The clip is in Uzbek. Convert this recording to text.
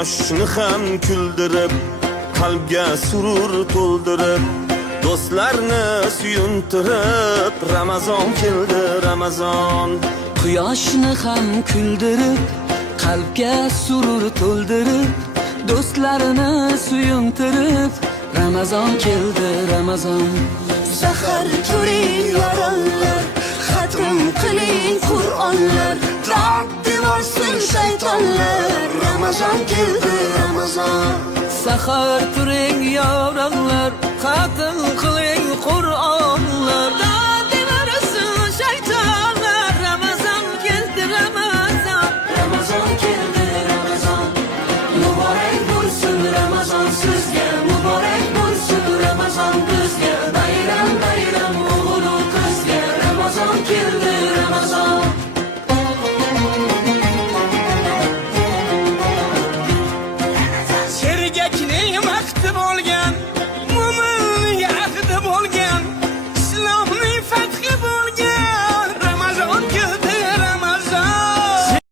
Quyoshni ham kuldirib, qalbga surur to'ldirib, do'stlarni suyuntirib, Ramazon keldi, Ramazon. Quyoshni ham kuldirib, qalbga surur to'ldirib, do'stlarini suyuntirib, Ramazon keldi, Ramazon. Sahar turing yoronlar, xatm qiling Qur'onlar, taqdi bo'lsin shaytonlar. Ramazon keldi, Ramazon. Sahar turing yoronlar, xatm qiling Qur'onlar, taqdi bo'lsin shaytonlar. Ramazon keldi, Ramazon. Ramazon keldi, Ramazon. Muborak bo'lsin Ramazon sizga, muborak bo'lsin Ramazon bizga. Bayram bayram o'g'lu qizga, Ramazon keldi, Ramazon. Sergakning vaqti bo'lgan, mo'minning ahdi bo'lgan, islom